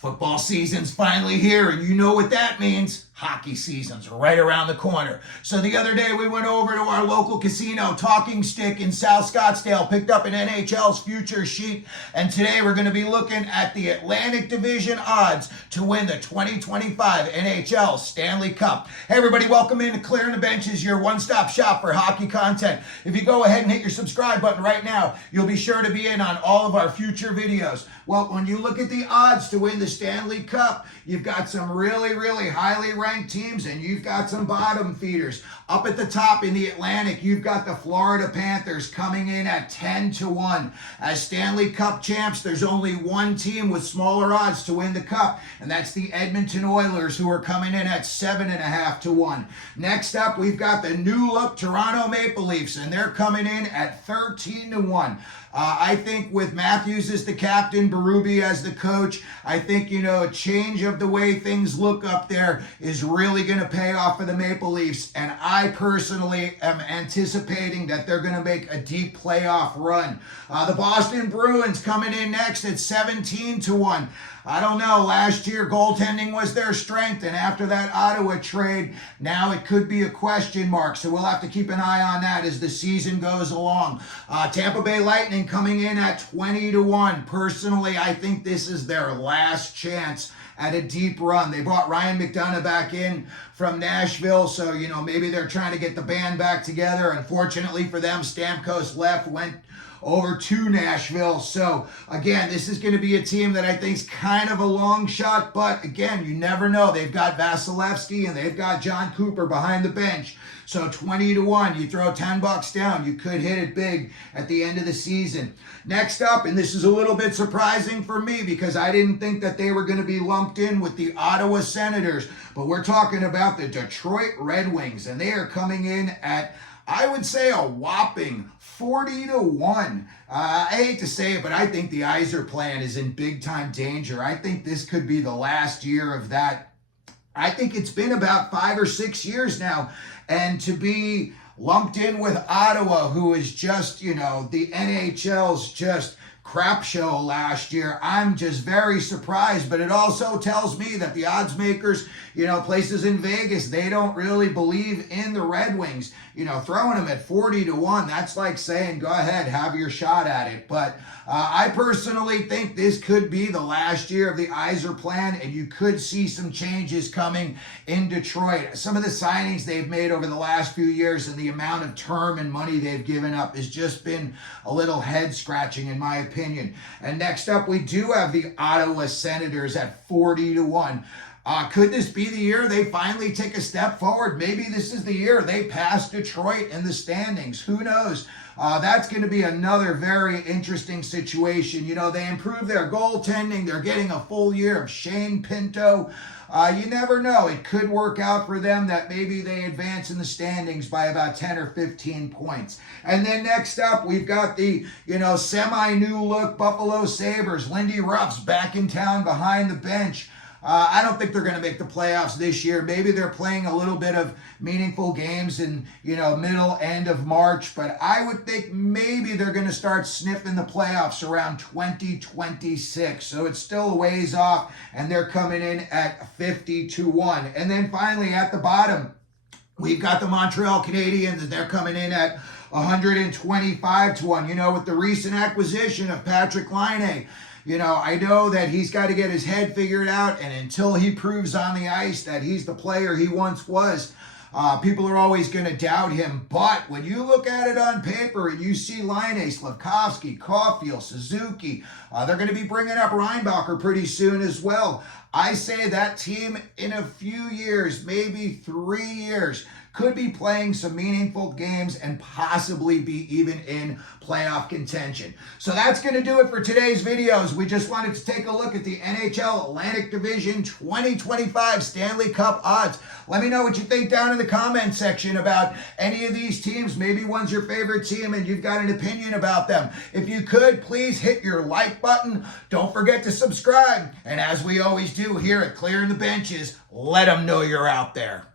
Football season's finally here, and you know what that means. Hockey season's right around the corner. So the other day we went over to our local casino, Talking Stick in South Scottsdale, picked up an NHL's future sheet, and today we're going to be looking at the Atlantic Division odds to win the 2025 NHL Stanley Cup. Hey everybody, welcome in to Clearing the Benches, your one-stop shop for hockey content. If you go ahead and hit your subscribe button right now, you'll be sure to be in on all of our future videos. Well, when you look at the odds to win the Stanley Cup, you've got some really highly ranked teams, and you've got some bottom feeders. Up at the top in the Atlantic, you've got the Florida Panthers coming in at 10-1. As Stanley Cup champs, there's only one team with smaller odds to win the Cup, and that's the Edmonton Oilers, who are coming in at 7.5-1. Next up, we've got the new-look Toronto Maple Leafs, and they're coming in at 13-1. I think with Matthews as the captain, Berube as the coach, I think, a change of the way things look up there is really going to pay off for the Maple Leafs. And I personally am anticipating that they're going to make a deep playoff run. The Boston Bruins coming in next at 17-1. I don't know, last year goaltending was their strength, and after that Ottawa trade, now it could be a question mark, so we'll have to keep an eye on that as the season goes along. Tampa Bay Lightning coming in at 20-1. Personally, I think this is their last chance at a deep run. They brought Ryan McDonough back in from Nashville, so, maybe they're trying to get the band back together. Unfortunately for them, Stamkos went over to Nashville. So again, this is going to be a team that I think is kind of a long shot, but again, you never know. They've got Vasilevsky and they've got John Cooper behind the bench. So 20-1, you throw $10 down, you could hit it big at the end of the season. Next up, and this is a little bit surprising for me because I didn't think that they were going to be lumped in with the Ottawa Senators, but we're talking about the Detroit Red Wings, and they are coming in at, I would say, a whopping 40-1. I hate to say it, but I think the Yzer plan is in big time danger. I think this could be the last year of that. I think it's been about 5 or 6 years now, and to be lumped in with Ottawa, who is just, the NHL's just crap show last year, I'm just very surprised. But it also tells me that the odds makers, places in Vegas, they don't really believe in the Red Wings. Throwing them at 40-1, that's like saying, go ahead, have your shot at it. But I personally think this could be the last year of the Yzer plan, and you could see some changes coming in Detroit. Some of the signings they've made over the last few years and the amount of term and money they've given up has just been a little head-scratching, in my opinion. And next up, we do have the Ottawa Senators at 40-1. Could this be the year they finally take a step forward? Maybe this is the year they pass Detroit in the standings. Who knows? That's going to be another very interesting situation. They improve their goaltending. They're getting a full year of Shane Pinto. You never know. It could work out for them that maybe they advance in the standings by about 10 or 15 points. And then next up, we've got the, semi-new look Buffalo Sabres. Lindy Ruff's back in town behind the bench. I don't think they're going to make the playoffs this year. Maybe they're playing a little bit of meaningful games in, middle, end of March. But I would think maybe they're going to start sniffing the playoffs around 2026. So it's still a ways off, and they're coming in at 50-1. And then finally at the bottom, we've got the Montreal Canadiens, and they're coming in at 125-1. With the recent acquisition of Patrick Laine, I know that he's got to get his head figured out, and until he proves on the ice that he's the player he once was, people are always going to doubt him. But when you look at it on paper and you see Laine, Slavkovsky, Caulfield, Suzuki, they're going to be bringing up Reinbacher pretty soon as well. I say that team in a few years, maybe 3 years, could be playing some meaningful games and possibly be even in playoff contention. So that's going to do it for today's videos. We just wanted to take a look at the NHL Atlantic Division 2025 Stanley Cup odds. Let me know what you think down in the comment section about any of these teams. Maybe one's your favorite team and you've got an opinion about them. If you could, please hit your like button. Don't forget to subscribe. And as we always do here at Clearing the Benches, let them know you're out there.